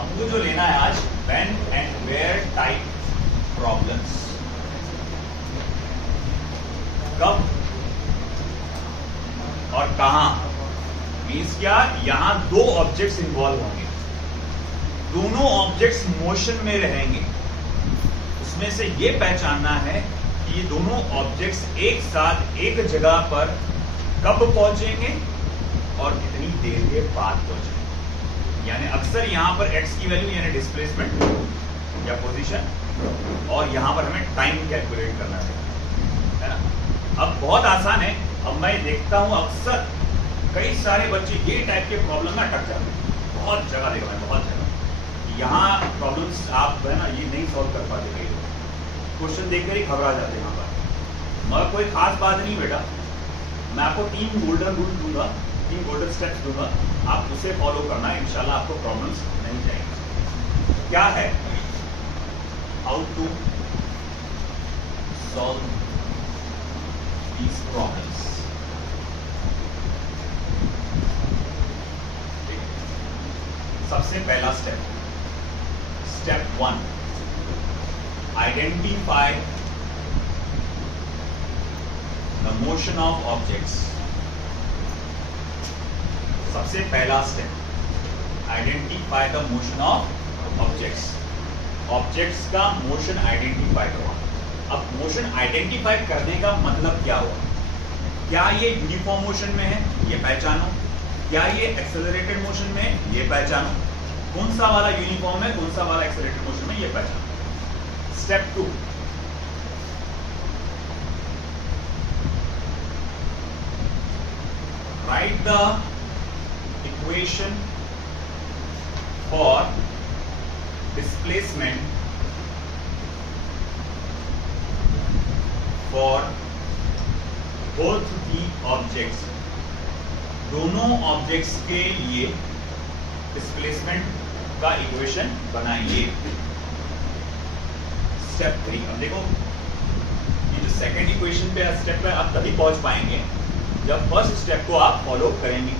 हमको जो लेना है आज when and where type problems. कब और कहां, मीन्स क्या, यहां दो ऑब्जेक्ट्स इंवॉल्व होंगे, दोनों ऑब्जेक्ट्स मोशन में रहेंगे। उसमें से ये पहचानना है कि ये दोनों ऑब्जेक्ट्स एक साथ एक जगह पर कब पहुंचेंगे और कितनी देर के बाद पहुंचेंगे। यानी अक्सर यहां पर x की वैल्यू यानी डिस्प्लेसमेंट या पोजीशन, और यहां पर हमें टाइम कैलकुलेट करना है ना। अब बहुत आसान है। अब मैं देखता हूं अक्सर कई सारे बच्चे ये टाइप के प्रॉब्लम में अटक जाते हैं। बहुत जगह देखा मैं, बहुत जगह यहाँ प्रॉब्लम्स आप है ना ये नहीं सॉल्व कर पाते। कई लोग क्वेश्चन देखकर ही घबरा जाते हैं यहाँ पर। मगर कोई खास बात नहीं बेटा, मैं आपको 3 गोल्डन रूल दूंगा, 3 गोल्डन स्टेप्स दूंगा, आप उसे फॉलो करना है, इंशाल्लाह आपको प्रॉब्लम्स नहीं जाएंगे। क्या है, how to solve these problems. सबसे पहला step, step 1, identify the motion of objects. सबसे पहला स्टेप, identify the motion of objects. Objects का मोशन आइडेंटिफाई करो। अब मोशन आइडेंटिफाई करने का मतलब क्या हुआ, क्या ये यूनिफॉर्म मोशन में है, ये पहचानो। क्या ये एक्सेलरेटेड मोशन में है, ये पहचानो। कौन सा वाला यूनिफॉर्म है, कौन सा वाला एक्सेलरेटेड मोशन में, ये पहचानो। Step 2, write the equation for displacement for both the objects। दोनों ऑब्जेक्ट्स के लिए डिस्प्लेसमेंट का इक्वेशन बनाइए। स्टेप 3, अब देखो ये जो सेकंड इक्वेशन पे स्टेप पे आप तभी पहुंच पाएंगे जब फर्स्ट स्टेप को आप फॉलो करेंगे।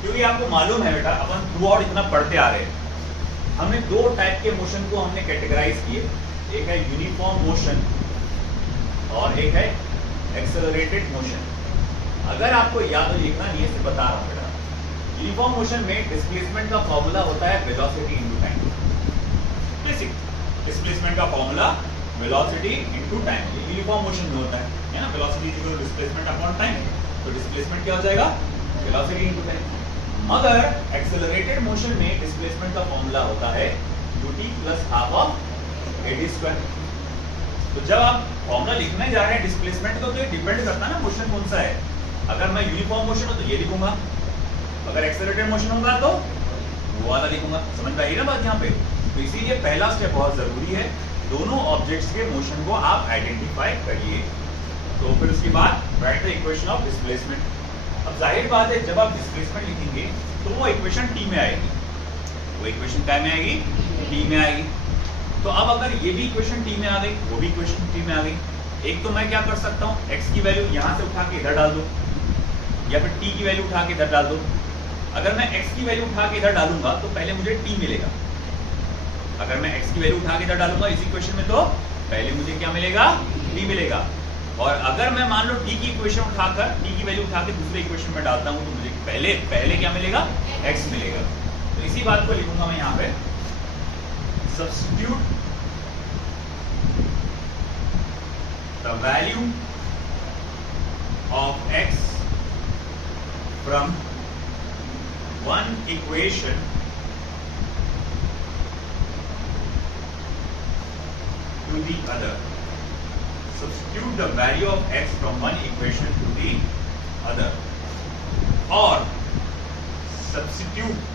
क्योंकि आपको मालूम है बेटा, अपन थ्रू आउट इतना पढ़ते आ रहे हैं, हमने 2 टाइप के मोशन को हमने कैटेगराइज किए। एक है यूनिफॉर्म मोशन और एक है एक्सेलरेटेड मोशन। अगर आपको याद हो, लिखना नहीं है, सिर्फ बता रहा हूं बेटा। यूनिफॉर्म मोशन में डिस्प्लेसमेंट का फॉर्मूला होता है velocity into time. Basic displacement का फॉर्मूला वेलोसिटी इनटू टाइम, ये यूनिफॉर्म मोशन में होता है ना। Velocity is equal to displacement upon time, तो डिस्प्लेसमेंट क्या हो जाएगा, वेलोसिटी इनटू टाइम। मगर एक्सेलरेटेड मोशन में डिस्प्लेसमेंट का फॉर्मूला होता है ut plus half of ad square. तो जब आप फॉर्मूला लिखने जा रहे हैं डिस्प्लेसमेंट का, तो ये डिपेंड करता है ना मोशन कौन सा है। अगर मैं यूनिफॉर्म मोशन हो तो ये लिखूंगा, अगर एक्सेलरेटेड मोशन होगा तो वो वाला लिखूंगा। समझ में आई ना बात यहाँ पे। तो इसीलिए पहला स्टेप बहुत जरूरी है, दोनों ऑब्जेक्ट्स के मोशन को आप आइडेंटिफाई करिए। तो फिर उसके बाद right the equation of displacement. अब जाहिर बात है, जब आप डिस्प्लेसमेंट लिखेंगे तो वो इक्वेशन टी में आएगी। वो इक्वेशन क्या में आएगी, टी में आएगी। तो अब अगर ये भी इक्वेशन टी में आ गई, वो भी इक्वेशन टी में आ गई, एक तो मैं क्या कर सकता हूँ, x की वैल्यू यहाँ से उठा के इधर डाल दो, या फिर t की वैल्यू उठा के इधर डाल दो। अगर मैं x की वैल्यू उठा के इधर डालूंगा तो पहले मुझे t मिलेगा। अगर मैं x की वैल्यू उठा के इधर डालूंगा इस इक्वेशन में, तो पहले मुझे क्या मिलेगा, t मिलेगा। और अगर मैं मान लो t की इक्वेशन उठाकर, t की वैल्यू उठा के दूसरे इक्वेशन में डालता हूँ, तो मुझे पहले क्या मिलेगा, x मिलेगा। तो इसी बात को लिखूंगा मैं यहाँ पे, substitute the value of x from one equation to the other. Substitute the value of x from one equation to the other, or substitute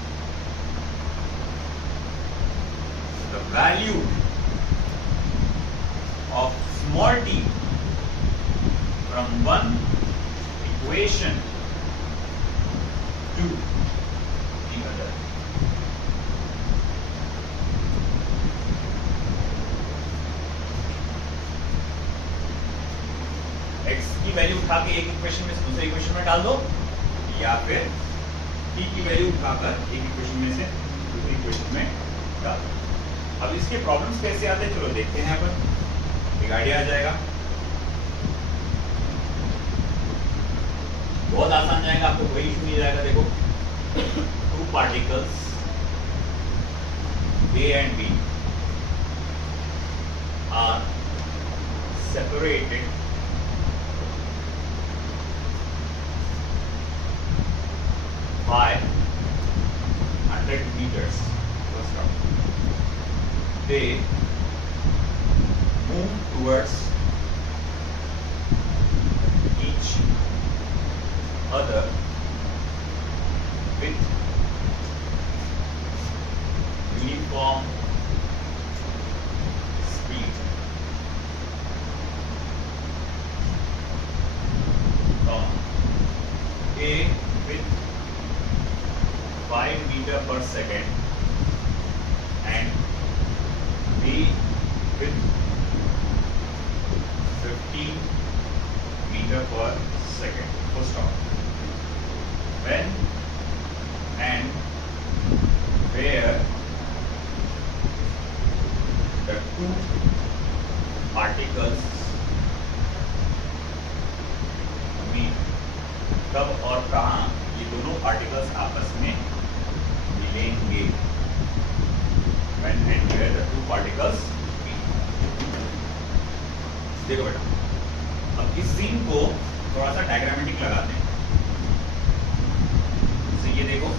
the value of small t from one equation to the other. x की value उठा के एक equation में से दूसरे equation में डाल दो, या फिर t की वैल्यू उठाकर एक इक्वेशन में से दूसरी इक्वेशन में अब इसके प्रॉब्लम्स कैसे आते हैं चलो देखते हैं। यहाँ पर एक आइडिया आ जाएगा, बहुत आसान जाएगा, आपको कोई इशू नहीं जाएगा। देखो, two particles A and B are separated by 100 meters. They move towards each other with uniform speed. A with 5 meter per second and B with 15 meter per second. Full stop. When and where the two particles meet, कब और कहाँ ये दोनों particles आपस में मिलेंगे। When and where the two particles meet. देखो बेटा, अब इस सीन को थोड़ा सा डायग्रामेटिक लगाते हैं। तो ये देखो,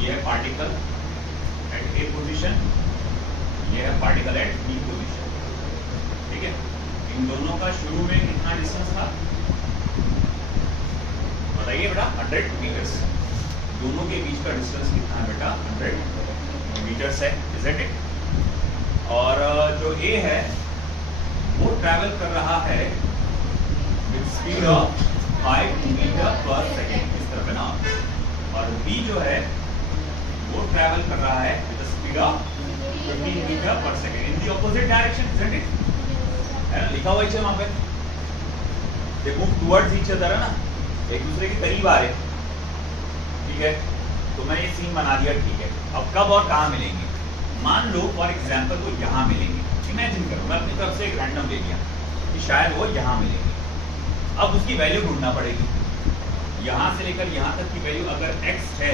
ये है पार्टिकल एट ए पोजीशन, ये है पार्टिकल एट बी पोजीशन। ठीक है, इन दोनों का शुरू में कितना डिस्टेंस था बताइए बेटा? 100 मीटर्स। दोनों के बीच का डिस्टेंस कितना है बेटा? 100 मीटर्स है, इजंट इट? और जो ए है वो ट्रैवल कर रहा है with speed of 5 metre per second इस तरफ ना, और बी जो है वो ट्रैवल कर रहा है with speed of 15 metre per second in the opposite direction, isn't it? है ना, लिखा हुआ है वहां पे। They move towards each other, है ना, एक दूसरे के करीब आ रहे। ठीक है, तो मैं ये सीन बना दिया। ठीक है, अब कब और कहाँ मिलेंगे? मान लो फॉर एग्जांपल वो यहाँ मिलेंगे। इमेजिन करो, मैं अपनी तरफ से एक रैंडम ले लिया कि शायद वो यहाँ मिलेंगे। अब उसकी वैल्यू ढूंढना पड़ेगी। यहाँ से लेकर यहाँ तक की वैल्यू अगर x है,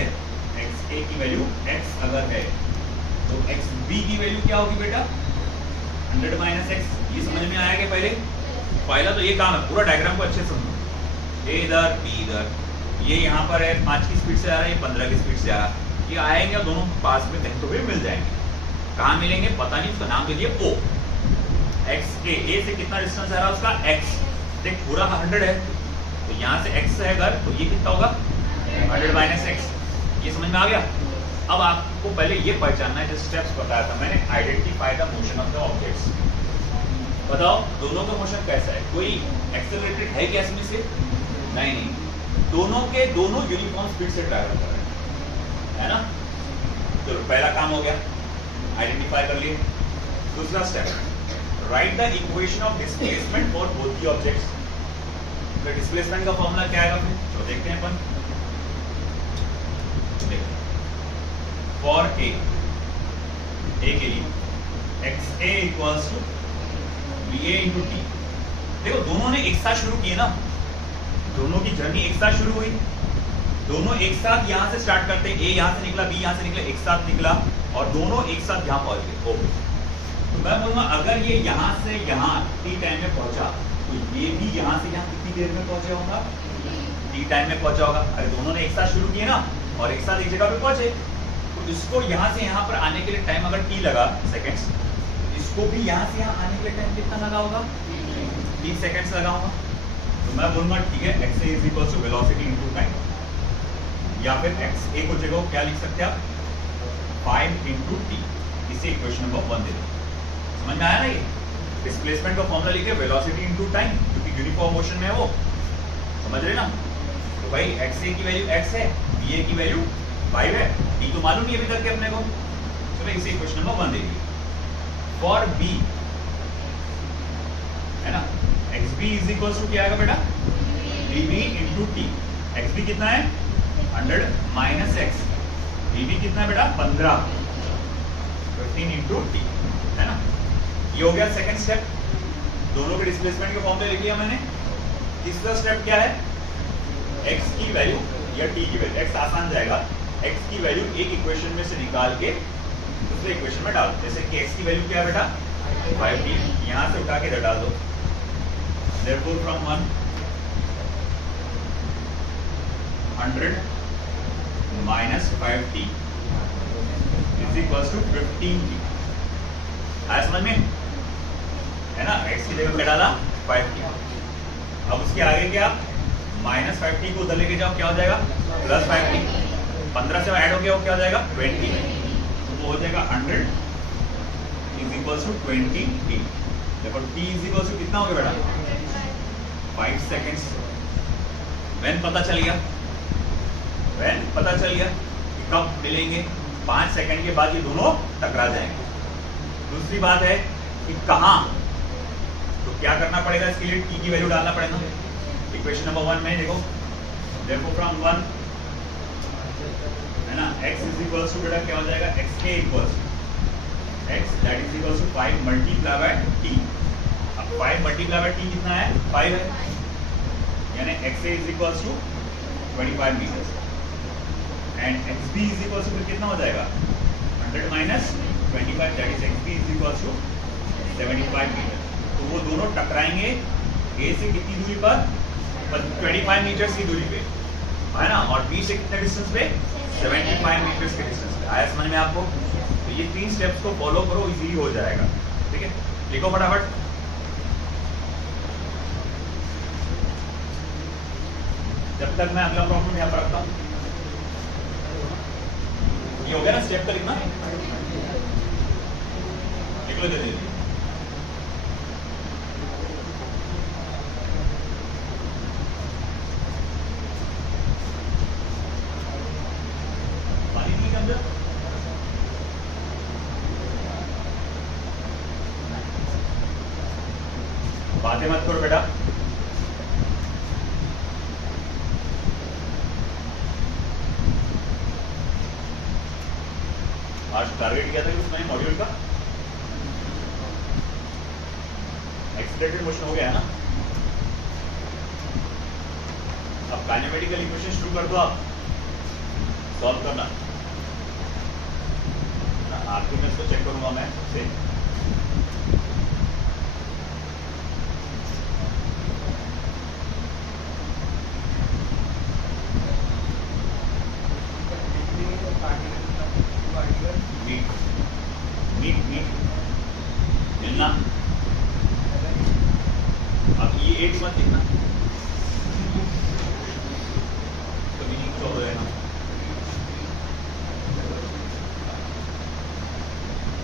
x a की वैल्यू x अगर है, तो x b की वैल्यू क्या होगी बेटा? 100 माइनस एक्स। ये समझ में आया कि पहला तो ये काम है, पूरा डायग्राम को अच्छे से समझो। ए इधर, बी इधर, ये यहाँ पर है 5 की स्पीड से आ रहा है, ये 15 की स्पीड से आ रहा है। ये आएंगे और दोनों पास में कहीं तो भी मिल जाएंगे। कहाँ मिलेंगे पता नहीं, उसका नाम दे दिया O। एक्स ए से कितना डिस्टेंस आ रहा है उसका? x। देख पूरा 100 है, तो यहाँ से x है अगर, तो ये कितना होगा? 100 माइनस एक्स। ये समझ में आ गया? अब आपको पहले ये पहचानना है, जो स्टेप्स बताया था मैंने, identify the motion of the objects. बताओ दोनों का मोशन कैसा है? कोई एक्सेलरेटेड है क्या इसमें से? नहीं, दोनों के दोनों यूनिफॉर्म स्पीड से ट्रैवल कर रहे हैं, है ना? चलो पहला काम हो गया, आइडेंटिफाई कर लिए। दूसरा step, right the equation of displacement for both the objects. तो डिस्प्लेसमेंट का फॉर्मूला क्या आएगा फिर? तो देखते हैं अपन। फॉर ए के लिए x a equals to b a into t. देखो दोनों ने एक साथ शुरू किए ना, दोनों की जर्नी एक साथ शुरू हुई, दोनों एक साथ यहाँ से स्टार्ट करते, ए यहाँ से निकला, बी यहाँ से निकला, एक साथ निकला और दोनों एक साथ यहाँ पहुंच गए। ओके, तो मैं बोलूँगा अगर ये यहाँ से यहाँ टी टाइम में पहुंचा, तो ये भी यहाँ से यहाँ कितनी देर में पहुंचा होगा? टी टाइम में पहुंचा होगा। अरे दोनों ने एक साथ शुरू किए ना और एक साथ एक जगह पे पहुंचे, तो इसको यहाँ से यहाँ पर आने के लिए टाइम अगर टी लगा सेकेंड्स, इसको भी यहाँ से यहाँ आने के लिए टाइम कितना लगा होगा? 3 सेकेंड्स लगा होगा। तो मैं बोलूँगा ठीक है, x a is equal to velocity into time, या फिर एक्स ए को जगह क्या लिख सकते हैं आप? 5 इंटू टी। इसे इक्वेशन नंबर 1 दे दो। समझ में आया ना? ये डिस्प्लेसमेंट का फॉर्मूला लिखे, वेलोसिटी इनटू टाइम, क्योंकि यूनिफॉर्म मोशन में है वो, समझ रहे ना? तो भाई एक्स ए की वैल्यू x है, बी ए की वैल्यू 5 है, टी तो मालूम नहीं अभी तक के अपने को, तो मैं इसे इक्वेशन नंबर 1 दे दी। फॉर बी, है ना, x b xb is equal to क्या आएगा बेटा, dv इंटू टी। xb कितना है 100 माइनस x, dv कितना है बेटा 15 इंटू टी, है ना। ये हो गया सेकंड स्टेप, दोनों के डिस्प्लेसमेंट के फॉर्मूले लिख लिया मैंने। तीसरा स्टेप क्या है, x की वैल्यू या t की वैल्यू, x आसान जाएगा, x की वैल्यू एक इक्वेशन में से निकाल के दूसरे इक्वेशन में डाल दो। जैसे कि x की वैल्यू क्या है बेटा 5t, यहाँ से उठा के इधर डाल दो। therefore from 100 minus 5t is equals to 15t। आया समझ में, है ना। x की जगह क्या डाला 5t, अब उसके आगे क्या माइनस 5t को उधर लेके जाओ, क्या हो जाएगा प्लस 5t, 15 से ऐड हो गया वो क्या हो जाएगा 20, तो वो हो जाएगा 100 इज इक्वल्स टू 20t। देखो t इज इक्वल्स टू कितना हो गया बेटा 5 सेकेंड्स। व्हेन पता चल गया, व्हेन पता चल गया कि कब मिलेंगे, 5 सेकंड के बाद ये दोनों टकरा जाएंगे। दूसरी बात है कि कहाँ, तो क्या करना पड़ेगा इसके लिए, t की वैल्यू डालना पड़ेगा। इक्वेशन नंबर 1 में देखो, therefore from 1 है ना, x इज इक्वल्स टू बेटा क्या हो जाएगा xk equals x that is equals to 5 multiply by t। अब 5 मल्टीप्लाई बाय t कितना है 5 है, यानी xa is equals to 25 metre and xb is equals to कितना हो जाएगा 100 minus 25 that is xb is equals to 75 metre. तो वो दोनों टकराएंगे a से कितनी दूरी पर 25 मीटर्स की दूरी पे, है ना, और b से कितने डिस्टेंस पे 75 मीटर्स के डिस्टेंस पे। आया समझ में आपको। तो ये 3 स्टेप्स को फॉलो करो, इजीली हो जाएगा। ठीक है, लिखो फटाफट। जब तक मैं अगला प्रॉब्लम यहाँ पर रखता हूँ, ये हो गया ना स्टेप का लिखना, लिख लो जल्दी। बातें मत करो बेटा। आज टारगेट किया था कि उसमें मॉड्यूल का एक्सप्लेनेटेड मोशन हो गया है ना। अब काइनेमेटिकल इक्वेशन शुरू कर दो, आप सॉल्व करना। आखिर में इसको चेक करूंगा मैं से। मिलना, अब ये एक मत लिखना, तो मीनिंग तो हो जाएगा।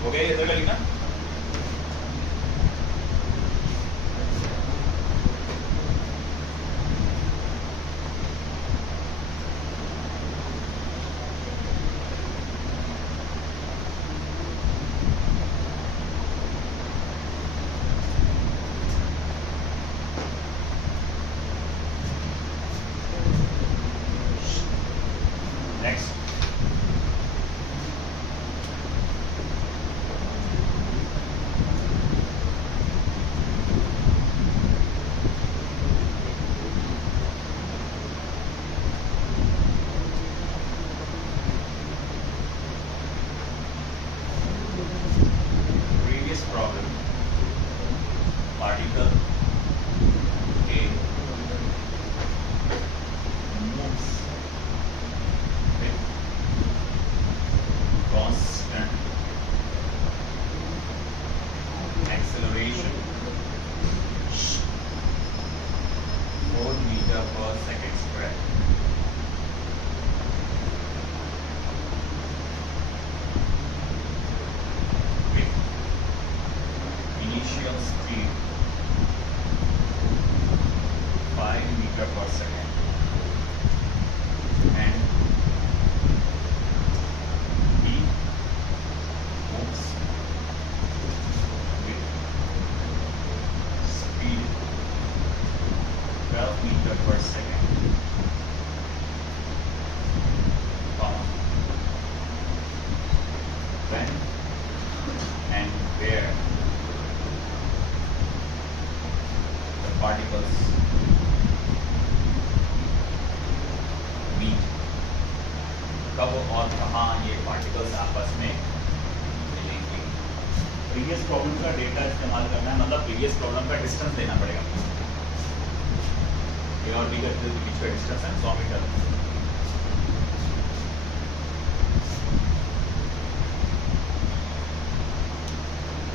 हो गया ये इधर का लिखना। Next. Previous problem. Particle A moves with constant acceleration 4 meter per second square. With initial speed 5 meter per second and B moves with speed metre per second, when and where the particles meet, कब और कहाँ ये particles आपस में मिलेंगे। Previous problem का data इस्तेमाल करना है, मतलब प्रीवियस प्रॉब्लम का डिस्टेंस देना पड़ेगा। ए और बी के बीच का डिस्टेंस है 100 मीटर।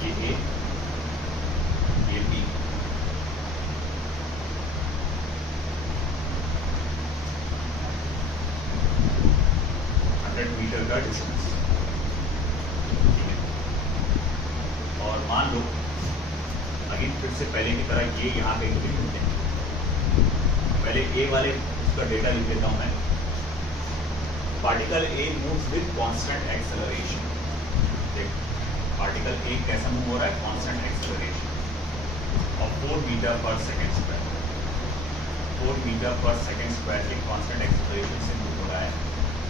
ये ए, ये बी। मीटर का डिस्टेंस, और मान लो अगेन फिर से पहले की तरह ये यहाँ पे लिख देते हैं। पहले ए वाले उसका डेटा लिख देता हूँ मैं। Particle A moves with constant acceleration. देख पार्टिकल ए कैसा मूव हो रहा है, कांस्टेंट एक्सेलरेशन और 4 metre per second square. 4 metre per second square के कांस्टेंट एक्सेलरेशन से मूव हो रहा है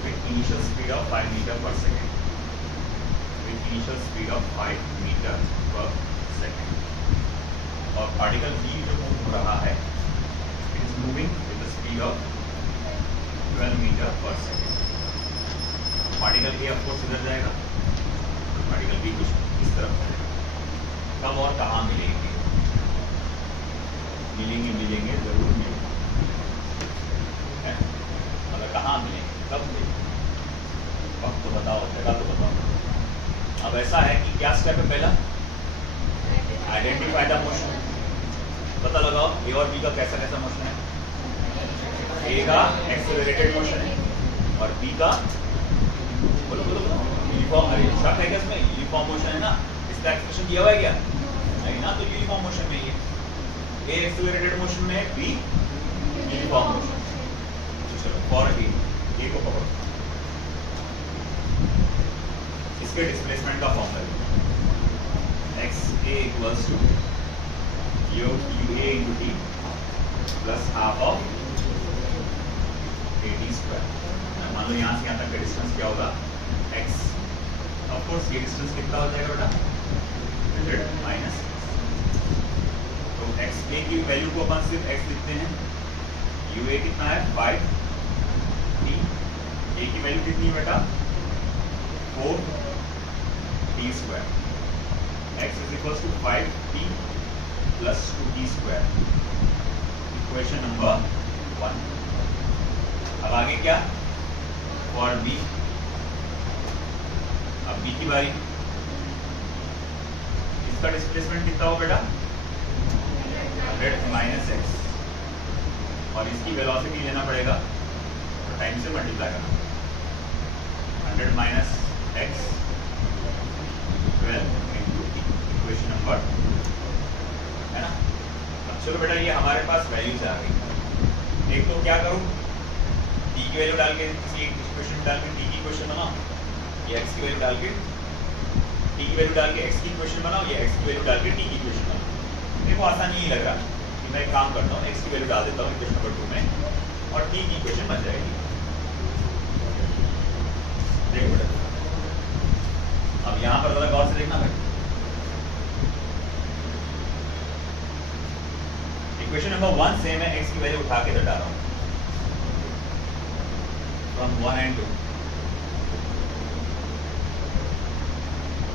with initial speed of 5 meter per second, with initial speed of 5 meter per second। और पार्टिकल बी जो मूव हो रहा है, it is moving with the speed of 12 meter per second। Particle A of course इधर जाएगा, particle B कुछ इस तरफ जाएगा। कब और कहाँ मिलेंगे? मिलेंगे जरूर मिलेंगे। अगर कहाँ मिलेंगे, कब मिलेंगे, वक्त तो बताओ, जगह तो बताओ। अब ऐसा है कि क्या स्टेप है पहला, आइडेंटिफाई द मोशन। पता लगाओ ए और बी का कैसा कैसा मोशन है। ए का एक्सेलरेटेड मोशन है और बी का बोलो यूनिफॉर्म। अरे शक है क्या इसमें? यूनिफॉर्म मोशन है ना, इसका एक्सप्रेशन दिया हुआ है क्या? नहीं ना, तो यूनिफॉर्म मोशन में ही है। ए एक्सेलरेटेड मोशन में है, बी यूनिफॉर्म मोशन। चलो फॉर ए को पकड़ो, इसके डिस्प्लेसमेंट का formula x a equals to u a into t plus half of a t square. मान लो यहाँ से यहाँ तक का डिस्टेंस क्या होगा, एक्स। ऑफ कोर्स ये डिस्टेंस कितना हो जाएगा बेटा, 100 माइनस। तो एक्स ए की वैल्यू को अपन सिर्फ एक्स लिखते हैं। यू ए कितना है 5 टी, ए की वैल्यू कितनी है बेटा 4 t square. X is equals to 5 t plus 2 t square. Equation number 1। अब आगे क्या, फॉर बी। अब बी की बारी, इसका डिस्प्लेसमेंट कितना हो बेटा 100 माइनस एक्स, और इसकी वेलोसिटी लेना पड़ेगा तो टाइम से मल्टीप्लाई करना। 100 minus x 12 into equation number, है ना। अब चलो बेटा ये हमारे पास वैल्यूज आ गई। एक तो क्या करूँ, टी की वैल्यू डाल के किसी एक इक्वेशन डाल के टी की इक्वेशन बनाओ, ये एक्स की वैल्यू डाल के टी की वैल्यू डाल के एक्स की इक्वेशन बनाओ, ये एक्स की वैल्यू डाल के टी की इक्वेशन बनाओ। मेरे को आसान नहीं लग रहा कि मैं एक काम करता हूँ, एक्स की वैल्यू डाल देता हूँ इक्वेशन नंबर 2 में और टी की इक्वेशन बन जाएगी। देखो बेटा, अब यहाँ पर जरा गौर से देखना भाई। इक्वेशन नंबर 1 से मैं एक्स की वैल्यू उठा के इधर डाल रहा हूँ फ्रॉम 1 and 2।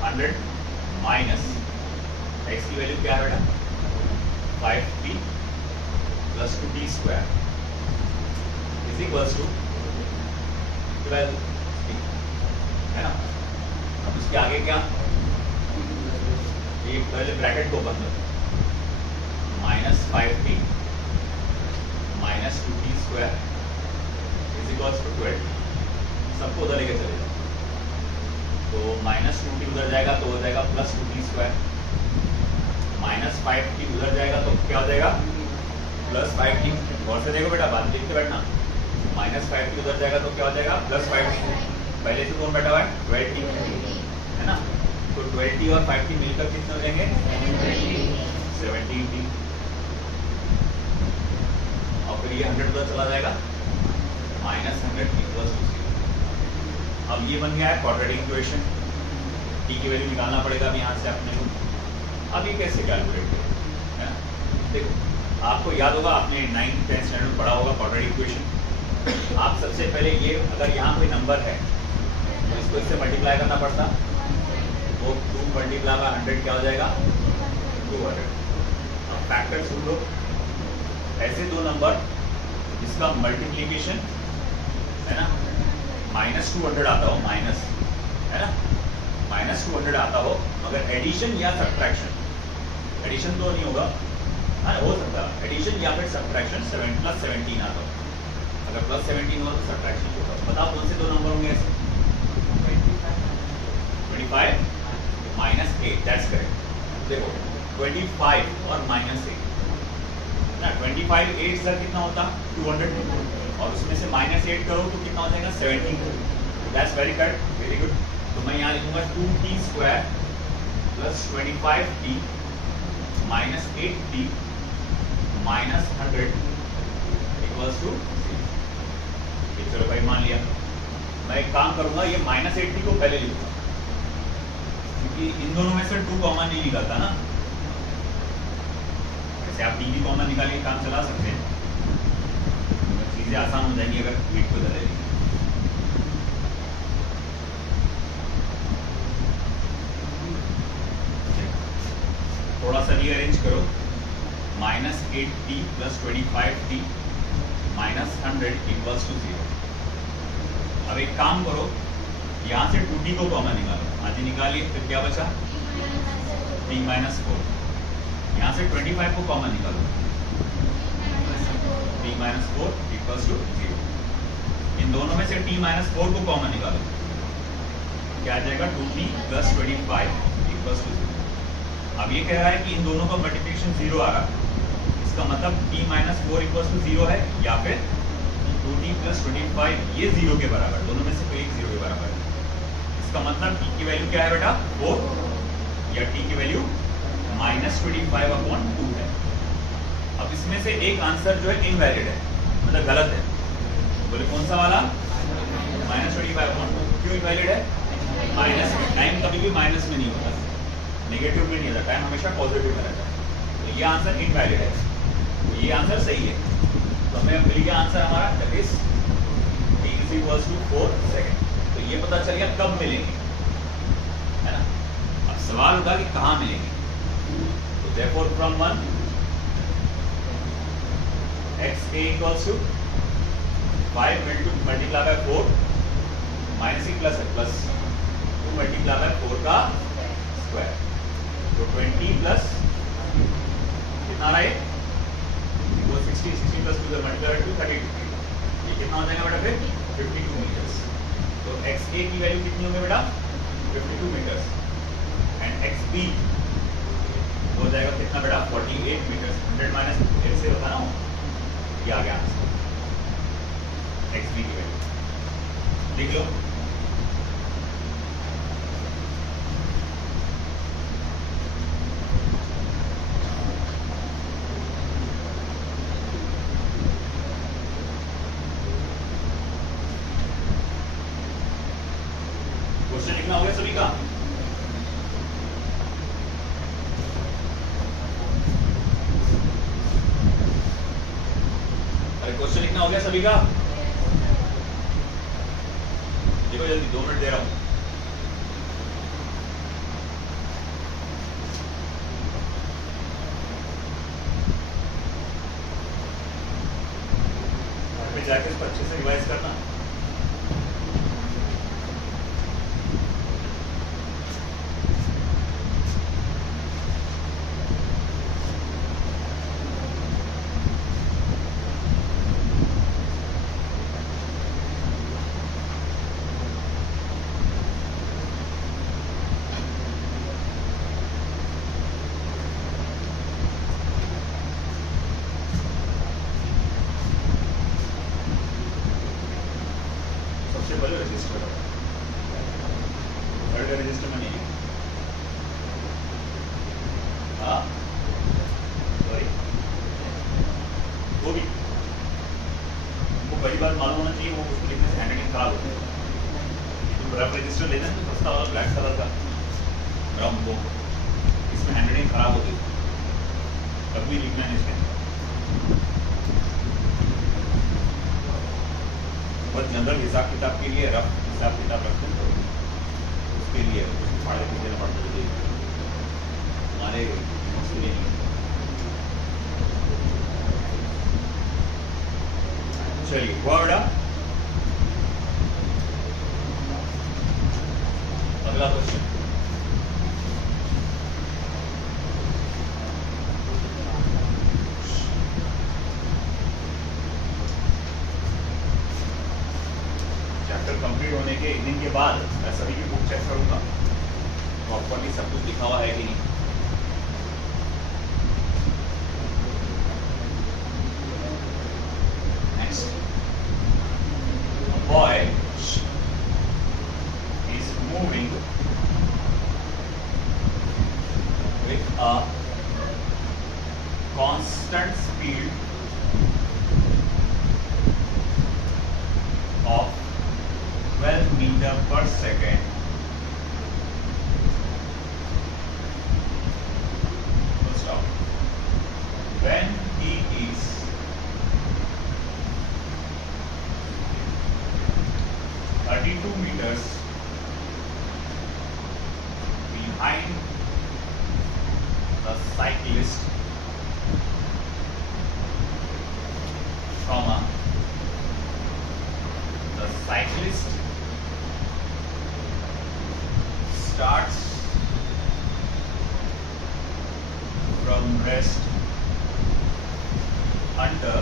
100 माइनस एक्स की वैल्यू क्या है बेटा 5t plus 2t square is equals to 12, है ना। अब इसके आगे क्या, एक पहले ब्रैकेट को बंद कर, minus 5t minus 2t square is equals to 12। सबको उधर लेके चले जाओ, तो माइनस 2t उधर जाएगा तो हो जाएगा plus 2t square, minus 5t उधर जाएगा तो क्या हो जाएगा प्लस 5t। गौर से देखो बेटा, बात लिखते बैठना। माइनस 5t उधर जाएगा तो क्या हो जाएगा प्लस 5t। पहले से कौन बैठा हुआ है 12t, है ना। तो 12t और 5t मिलकर कितने हो जाएंगे 17t। और उधर चला जाएगा, -100 इक्वल्स टू 0। अब ये बन गया है क्वाड्रेटिक इक्वेशन। टी की वैल्यू निकालना पड़ेगा अब यहाँ से अपने को। अब ये कैसे कैलकुलेट करें, है ना? देखो आपको याद होगा, आपने 9th 10th स्टैंडर्ड में पढ़ा होगा क्वाड्रेटिक इक्वेशन। आप सबसे पहले ये, अगर यहाँ कोई नंबर है तो इसको इससे मल्टीप्लाई करना पड़ता, वो 2 मल्टीप्लाई बाय 100 क्या हो जाएगा, 200। अब फैक्टर सुन लो, ऐसे दो नंबर जिसका मल्टीप्लीकेशन है ना -200 आता हो, माइनस है ना, -200 आता हो, मगर एडिशन या सब्ट्रैक्शन, एडिशन तो नहीं होगा, हाँ हो सकता है एडिशन या फिर सब्ट्रैक्शन, 7 + 17 आता हो। अगर +17 हो तो सब्ट्रैक्शन होगा। बताओ कौन से दो नंबर होंगे ऐसे? 25 -8, दैट्स करेक्ट। देखो 25 और -8 ना, 25 8 सर कितना होता, 200, और उसमें से -8 करो तो कितना हो जाएगा, 17। That's very correct, very good. तो मैं यहाँ लिखूंगा 2t² + 25t -8t -100 equals to 0। चलो भाई मान लिया। मैं एक काम करूंगा, ये -8t को पहले लिखूंगा, क्योंकि इन दोनों में से 2 कॉमन नहीं निकलता ना। जैसे आप t भी कॉमन निकाल के काम चला सकते हैं, चीजें आसान हो जाएंगी अगर वेट को बदलेंगे। थोड़ा सा रीअरेंज करो, -8t + 25t -100 इक्वल्स टू 0। अब एक काम करो, यहाँ से 2t को कॉमन निकालो, हाँ जी निकालिए, फिर क्या बचा, t - 4। यहाँ से 25 को कॉमन निकालो, t - 4 इक्वल्स टू 0। इन दोनों में से t - 4 को कॉमन निकालो, क्या आ जाएगा, 2t + 25 इक्वल्स टू 0। अब ये कह रहा है कि इन दोनों का मल्टीप्लिकेशन 0 आ रहा, इसका मतलब t - 4 इक्वल्स टू 0 है, या फिर 2t + 25 ये 0 के बराबर, दोनों में से कोई एक 0 के बराबर है। इसका मतलब t की वैल्यू क्या है बेटा, 4, या t की वैल्यू -25/2 है। अब इसमें से एक आंसर जो है इनवैलिड है, मतलब गलत है। बोले कौन सा वाला, -25/2। क्यों इनवैलिड है, माइनस में, टाइम कभी भी माइनस में नहीं होता, नेगेटिव में नहीं होता, टाइम हमेशा पॉजिटिव में रहता है। तो ये आंसर इनवैलिड है, तो ये आंसर सही है। तो हमें मिल गया आंसर हमारा, दैट इज t = 4 सेकेंड। तो ये पता चल गया कब मिलेंगे, है ना। अब सवाल होगा कि कहाँ मिलेंगे, तो therefore from 1 xa = 5 multiply by 4 -, plus 2 multiply by 4 का स्क्वायर, तो 20 प्लस कितना रहा, वो 60 प्लस 2 मल्टीप्लाई बाय 2 32। ये कितना हो जाएगा बेटा, फिर 52 मीटर्स। तो XA की वैल्यू कितनी होगी बेटा, 52 मीटर्स, एंड XB हो जाएगा कितना बेटा, 48 मीटर्स। 100 - 8 से होता ना, ये आ गया आंसर। XB की वैल्यू लिख लो। क्वेश्चन लिखना हो गया सभी का, अरे क्वेश्चन लिखना हो गया सभी का, देखो जल्दी 2 मिनट दे रहा हूं। घर पे जाके इसको अच्छे से रिवाइज करना। पहले रजिस्टर थर्ड का रजिस्टर में नहीं है, हाँ सॉरी वो भी बड़ी बात मालूम होना चाहिए, वो उसको लिखने से हैंडराइटिंग खराब होती है। तो रफ रजिस्टर लेते हैं तो सस्ता वाला ब्लैक कलर का रफ, वो इसमें हैंडराइटिंग खराब होती है, कभी लिखना है इसके अंदर। बहुत जनरल हिसाब किताब के लिए रफ हिसाब किताब रखते हैं, तो उसके लिए फाड़ के देना पड़ता है, हमारे नोट्स के लिए नहीं। चलिए हुआ बेटा, अगला क्वेश्चन। चैप्टर कंप्लीट होने के एक दिन के बाद मैं सभी की बुक चेक करूंगा प्रॉपर्ली सब कुछ लिखा हुआ है कि नहीं। Boy is moving with a constant speed of 12 meters per second. Full stop. When he is 32 meters behind the cyclist, comma, the cyclist starts from rest under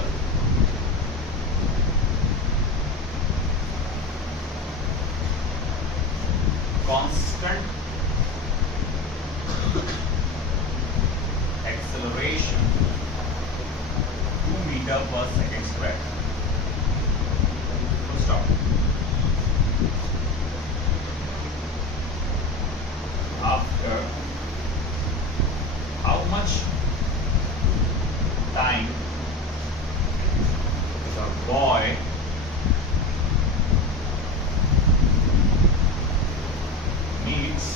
constant acceleration 2 meters per second square. Full stop. After how much time the boy meets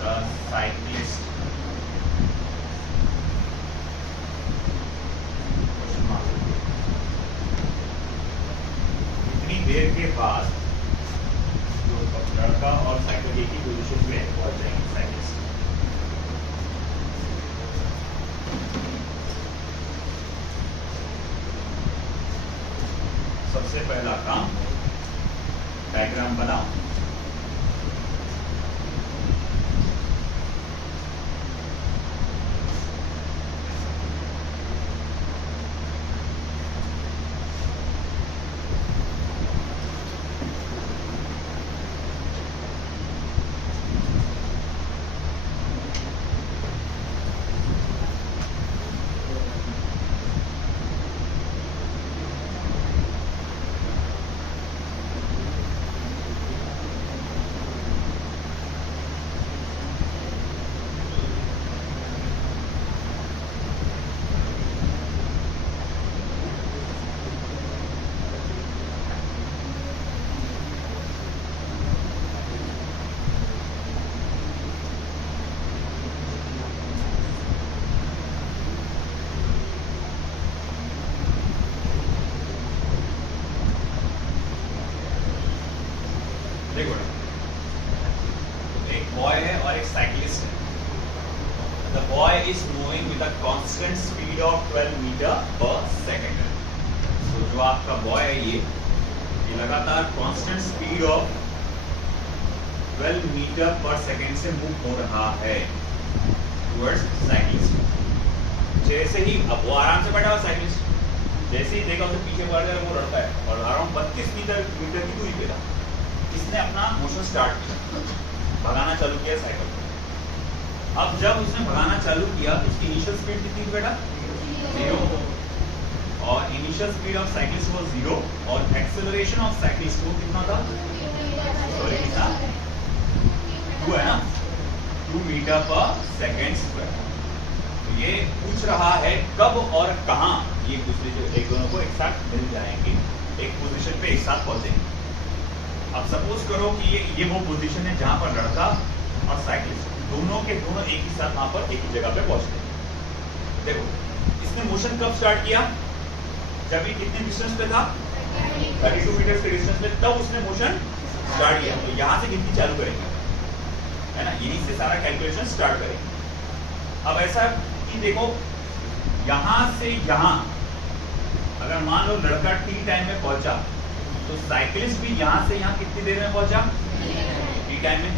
the cyclist? इतनी देर के बाद जो लड़का और cycle एक ही position में पहुंच जाएंगे साइकिलिस्ट। सबसे पहला काम डायग्राम बनाओ। देखो एक बॉय है और एक साइकिलिस्ट है। The boy is moving with a constant speed of 12 metre per second. तो जो आपका बॉय है ये लगातार constant speed of 12 metre per second से मूव हो रहा है टुवर्ड्स साइकिलिस्ट। जैसे ही अब वो आराम से बैठा हुआ साइकिलिस्ट, जैसे ही देखा उसे पीछे बढ़ जाए वो लड़ता है और अराउंड 32 मीटर की दूरी पे था। इसने अपना मोशन स्टार्ट किया, भगाना चालू किया साइकिल। अब जब उसने भगाना चालू किया तो उसकी इनिशियल स्पीड कितनी थी बेटा? 0। और initial speed of cyclist was 0 और एक्सेलरेशन ऑफ साइकिलिस्ट को कितना था? सॉरी कितना? 2 है ना, 2 मीटर पर सेकेंड स्क्वायर। तो ये पूछ रहा है कब और कहां ये एक दूसरे जो एक दोनों को एक साथ मिल जाएंगे, एक पोजीशन पे एक साथ पहुंचेंगे। अब सपोज करो कि ये वो पोजीशन है जहां पर लड़का और साइकिलिस्ट दोनों के दोनों एक ही साथ वहां पर एक ही जगह पे पहुंचते हैं। देखो इसने मोशन कब स्टार्ट किया, जब ये कितने डिस्टेंस पे था, 32 मीटर के डिस्टेंस पे, तब उसने मोशन स्टार्ट किया। तो यहाँ से गिनती चालू करेंगे, है ना, यहीं से सारा कैलकुलेशन स्टार्ट करेंगे। अब ऐसा कि देखो यहाँ से यहाँ अगर मान लो लड़का टी टाइम में पहुंचा, तो साइकिलिस्ट भी यहाँ से यहाँ कितनी देर में पहुंचा, टी टाइम में।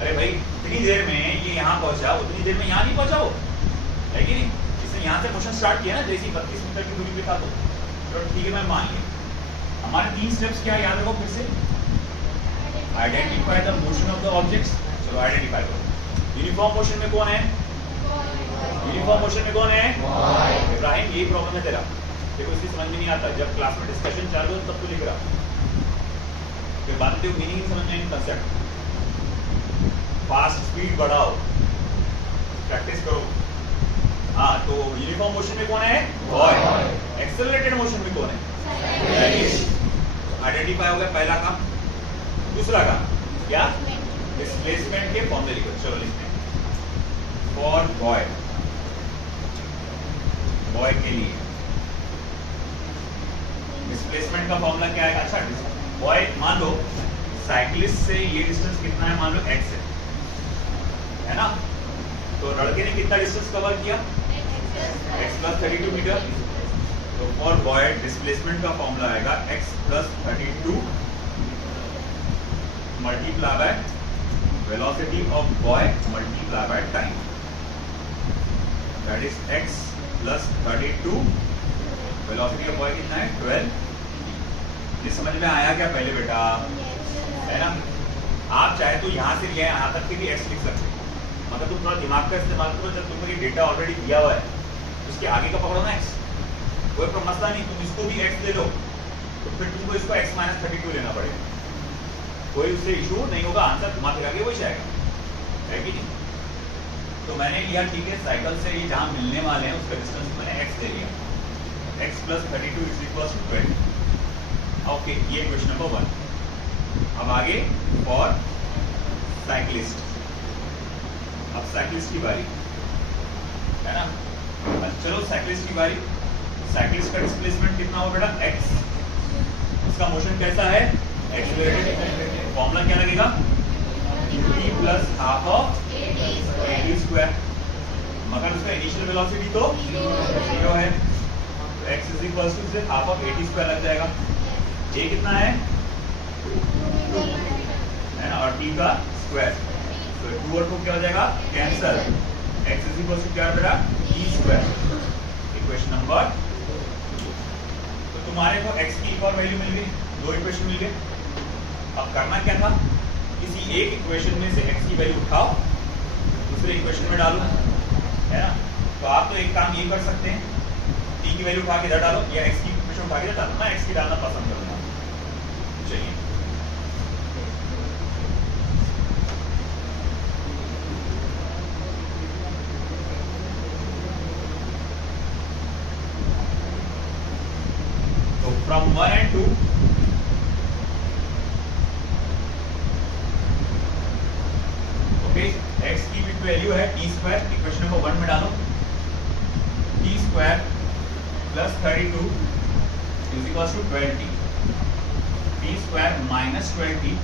अरे भाई इतनी देर में ये यहाँ पहुंचा, उतनी देर में यहाँ नहीं पहुंचा वो, है कि नहीं। इसने यहाँ से मोशन स्टार्ट किया ना, जैसे 32 मीटर की दूरी पे था। तो ठीक है, मैं मान लिया। हमारे 3 स्टेप्स क्या याद रखो फिर से, identify the motion of the objects. चलो आइडेंटिफाई करो। यूनिफॉर्म मोशन में कौन है, यूनिफॉर्म मोशन में कौन है, इब्राहिम। यही प्रॉब्लम है तेरा, देखो इसकी समझ में नहीं आता। जब क्लास में डिस्कशन चालू हो तब तो लिख रहा, फिर बाद में मीनिंग समझ में नहीं, कंसेप्ट। फास्ट स्पीड बढ़ाओ, प्रैक्टिस करो। हाँ, तो यूनिफॉर्म मोशन में कौन है, बॉय। एक्सेलरेटेड मोशन में कौन है, आइडेंटिफाई हो गया पहला काम। दूसरा काम क्या, डिस्प्लेसमेंट के फॉर्मूले लिखो। चलो लिखते हैं, फॉर बॉय, बॉय के लिए डिस्प्लेसमेंट का फॉर्मूला क्या है। अच्छा, बॉय मान लो साइकिलिस्ट से ये डिस्टेंस कितना है, मान लो x है ना। तो लड़के ने कितना डिस्टेंस कवर किया, x प्लस 32 मीटर। तो फॉर बॉय डिस्प्लेसमेंट का फॉर्मूला आएगा x plus 32 multiply by velocity of boy multiply by time, that is x plus 32। Velocity of boy कितना है, 12। ये समझ में आया क्या पहले बेटा, है ना। आप चाहे तो यहाँ से लिया यहाँ तक के भी x लिख सकते हैं, मगर तुम थोड़ा दिमाग का इस्तेमाल करो। जब तुमको ये डेटा ऑलरेडी दिया हुआ है, उसके आगे का पकड़ो ना x, कोई मसला नहीं। तुम इसको भी x ले लो, तो फिर तुमको इसको x माइनस 32 लेना पड़ेगा, कोई उससे इशू नहीं होगा। आंसर घुमा फिरा के वही आएगा, है कि नहीं। तो मैंने लिया, ठीक है, साइकिल से ये जहाँ मिलने वाले हैं उसका डिस्टेंस मैंने x ले लिया, x plus 32 is equal to 12। Okay, ये क्वेश्चन नंबर 1। अब आगे फॉर साइकिलिस्ट। अब साइकिलिस्ट की बारी है ना। चलो साइकिलिस्ट की बारी। साइकिलिस्ट का डिस्प्लेसमेंट कितना हो बेटा, x। इसका मोशन कैसा है, एक्सेलरेटेड। फॉर्मूला क्या लगेगा, t plus half of a square. मगर उसका इनिशियल वेलोसिटी तो 0 है, तो x इज इक्वल टू से हाफ ऑफ 80 स्क्वायर लग जाएगा। a कितना है, 2 है ना, और t का स्क्वायर, तो 2 और 2 क्या हो जाएगा, cancel. x is equal to क्या बेटा, e स्क्वायर। Equation number 2। तो तुम्हारे को x की एक और वैल्यू मिल गई, 2 इक्वेशन मिल गए। अब करना क्या था, किसी एक इक्वेशन में से x की वैल्यू उठाओ, दूसरे इक्वेशन में डालो, है ना। तो आप तो एक काम ये कर सकते हैं, t की वैल्यू उठा के इधर डालो, या x की इक्वेशन उठा के इधर डालो। मैं x की डालना पसंद करूंगा। चलिए, तो फ्रॉम 1 and 2 x की वैल्यू है t स्क्वायर। इक्वेशन नंबर 1 में डालो, t square plus 32 is equal to 20, t square minus 20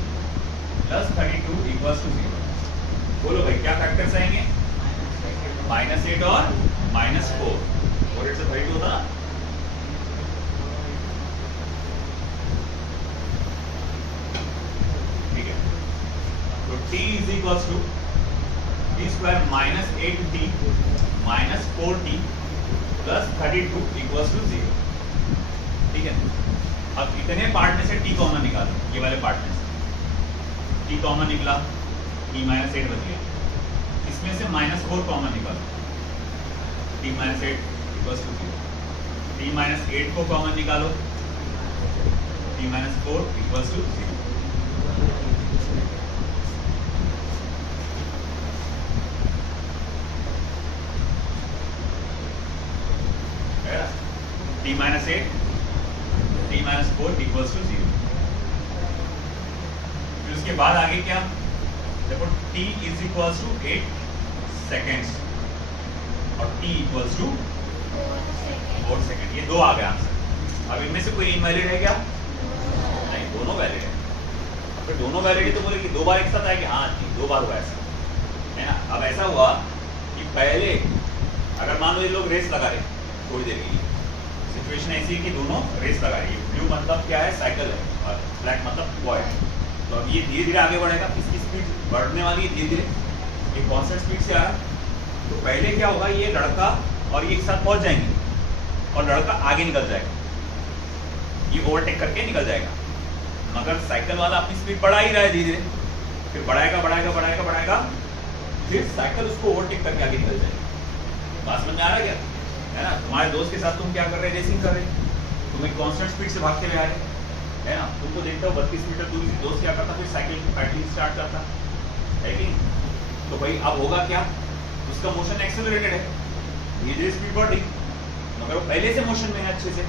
plus 32 equal to 0। बोलो भाई क्या फैक्टर्स आएंगे, -8 और -4। 4 से 32 होता ना। ठीक है, तो t is equal to t square minus 8t minus 4t plus 32 equals to 0। ठीक है, अब इतने पार्ट में से t कॉमन निकालो, ये वाले पार्ट में से t कॉमन निकला, t माइनस 8 बच गया। इसमें से -4 कॉमन निकालो, t minus 8 equals to 0। t minus 8 को कॉमन निकालो, t minus 4 equals to 0। t minus 8, t minus 4 equals to 0। फिर उसके बाद आगे क्या, देखो t is equals to 8 seconds और t equals to 4 सेकेंड, ये दो आ गया आंसर। अब इनमें से कोई इनवैलिड है क्या? नहीं, दोनों वैलिड है। फिर दोनों वैलिड है तो बोले कि दो बार एक साथ आएगी, हाँ जी दो बार हुआ ऐसा है ना। अब ऐसा हुआ कि पहले अगर मान लो ये लोग रेस लगा रहे थोड़ी देर के लिए, सिचुएशन ऐसी है कि दोनों रेस लगा रही है, ब्लू मतलब क्या है साइकिल है और ब्लैक मतलब बॉय है। तो अब ये धीरे धीरे आगे बढ़ेगा, इसकी स्पीड बढ़ने वाली है धीरे धीरे, ये कांस्टेंट स्पीड से आ रहा है। तो पहले क्या होगा, ये लड़का और ये एक साथ पहुंच जाएंगे और लड़का आगे निकल जाएगा, ये ओवरटेक करके निकल जाएगा। मगर साइकिल वाला अपनी स्पीड बढ़ा ही रहा है धीरे धीरे, फिर बढ़ाएगा बढ़ाएगा बढ़ाएगा बढ़ाएगा, फिर साइकिल उसको ओवरटेक करके आगे निकल जाएगी। बात समझ में आ रहा है क्या? है ना। तुम्हारे दोस्त के साथ तुम क्या कर रहे, रेसिंग कर रहे, तुम एक कांस्टेंट स्पीड से भागते हुए आ रहे, है ना। तुमको देखते हो 32 मीटर दूरी से दोस्त क्या करता, फिर साइकिल की पैडलिंग स्टार्ट करता है कि। तो भाई अब होगा क्या, उसका मोशन एक्सेलरेटेड है, धीरे धीरे स्पीड बढ़ रही, मगर वो पहले से मोशन में है अच्छे से,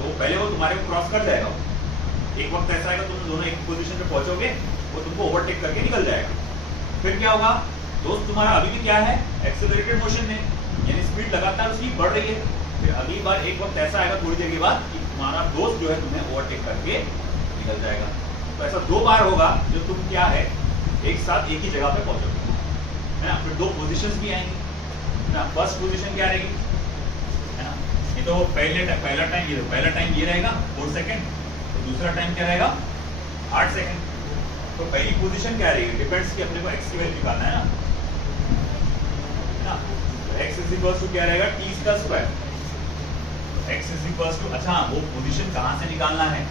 तो पहले वो तुम्हारे को क्रॉस कर जाएगा। एक वक्त ऐसा आएगा तुम दोनों एक पोजीशन पे पहुंचोगे, वो तुमको ओवरटेक करके निकल जाएगा। फिर क्या होगा, दोस्त तुम्हारा अभी भी क्या है, एक्सेलरेटेड मोशन में, यानी स्पीड लगातार उसकी बढ़ रही है। फिर अगली बार एक वक्त ऐसा आएगा थोड़ी देर के बाद कि तुम्हारा दोस्त जो है तुम्हें ओवरटेक करके निकल जाएगा। तो ऐसा दो बार होगा जो तुम क्या है एक साथ एक ही जगह पे पहुंचोगे, है ना। फिर दो पोजीशंस भी आएंगी ना। फर्स्ट पोजीशन क्या रहेगी, है ना, ये तो पहला टाइम ये रहेगा 4 सेकेंड, तो दूसरा टाइम क्या रहेगा 8 सेकेंड। तो पहली पोजीशन क्या रहेगी, डिपेंड्स कि अपने को एक्स की वैल्यू निकालना है ना। एक्स इज इक्वल्स टू क्या रहेगा, टी का square. X is equals to, अच्छा वो पोजीशन कहाँ से निकालना है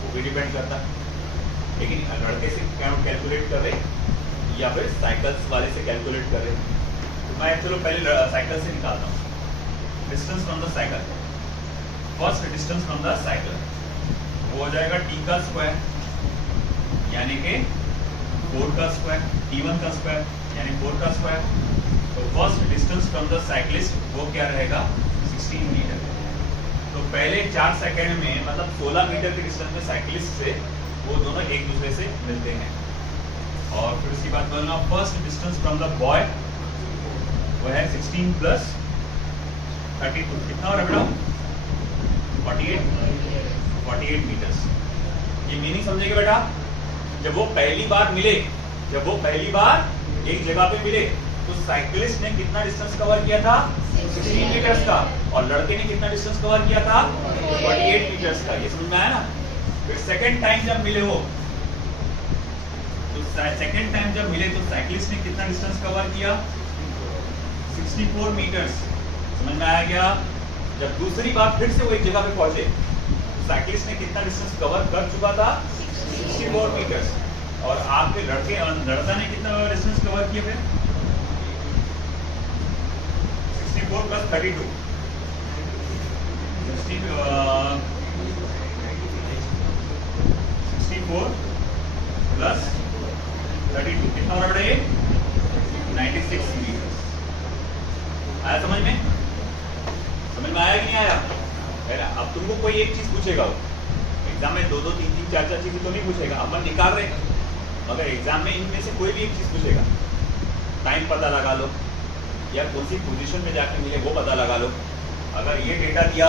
वो भी डिपेंड करता है, लेकिन लड़के से क्या कैलकुलेट कर रहे या फिर साइकिल्स वाले से कैलकुलेट कर रहे। तो मैं चलो पहले साइकिल से निकालता हूँ। Distance from the cycle, first distance from the cycle वो हो जाएगा टी का स्क्वायर यानी कि 4 का स्क्वायर, t1 का स्क्वायर यानी 4 का स्क्वायर। तो first distance from the cyclist वो क्या रहेगा 16 मीटर। तो पहले 4 सेकेंड में मतलब 16 मीटर के डिस्टेंस में साइक्लिस्ट से वो दोनों एक दूसरे से मिलते हैं। और फिर उसके बाद बोलना first distance from the boy वो है 16 प्लस 32, कितना हो रहा है बेटा 48 मीटर्स। ये मीनिंग समझेगा बेटा, जब वो पहली बार मिले, जब वो पहली बार एक जगह पे मिले तो साइकिलिस्ट ने कितना डिस्टेंस कवर किया था 16 मीटर्स का, और लड़के ने कितना डिस्टेंस कवर किया था 48 मीटर्स का। ये समझ में आया ना। फिर सेकंड टाइम जब मिले हो, तो सेकंड टाइम जब मिले तो साइकिलिस्ट ने कितना डिस्टेंस कवर किया 64 मीटर्स। समझ में आया क्या? जब दूसरी बार फिर से वो एक जगह पे पहुंचे तो साइकिलिस्ट ने कितना डिस्टेंस कवर कर चुका था 64 मीटर्स, और आपके लड़का ने कितना डिस्टेंस कवर किया फिर 64 प्लस 32, 64 प्लस 32 कितना हो रहा है 96 मीटर्स। आया समझ में? समझ में आया कि नहीं आया? अब तुमको कोई एक चीज पूछेगा, एग्जाम में 2-2, 3-3, 4-4 चीजें तो नहीं पूछेगा, अपन निकाल रहे हैं, मगर एग्जाम में इनमें से कोई भी एक चीज पूछेगा। टाइम पता लगा लो या कौन सी पोजीशन में जाके मिले वो पता लगा लो। अगर ये डेटा दिया,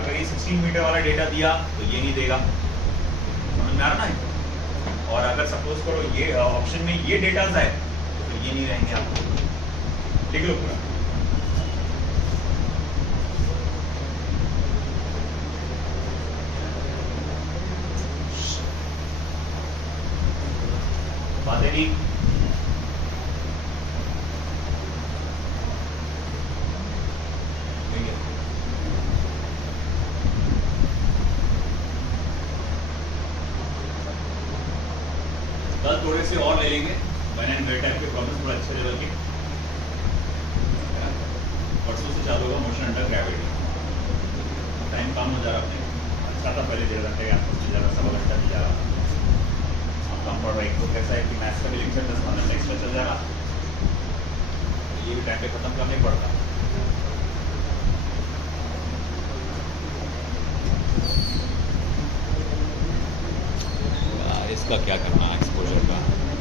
अगर ये 16 मीटर वाला डेटा दिया तो ये नहीं देगा, समझ में आ रहा ना। और अगर सपोज करो ये ऑप्शन में ये डेटा है तो ये नहीं रहेंगे आपको। लिख लो पूरा। बातें नहीं, कल थोड़े से और ले लेंगे वन एंड वेट टाइप के प्रॉब्लम थोड़ा अच्छे लेवल के। परसों से चालू होगा मोशन अंडर ग्रेविटी। टाइम कम हो जा रहा अपने, अच्छा था पहले 1.5 घंटे का आपको मिल जा रहा, 1.25 घंटा मिल जा रहा। कम पड़ रहा है, तो कैसा है कि मैथ्स का भी लेक्चर 10-15 मिनट एक्स्ट्रा चल जा रहा, ये भी टाइम पे खत्म करना ही पड़ता। इसका क्या करना है एक्सपोजर का?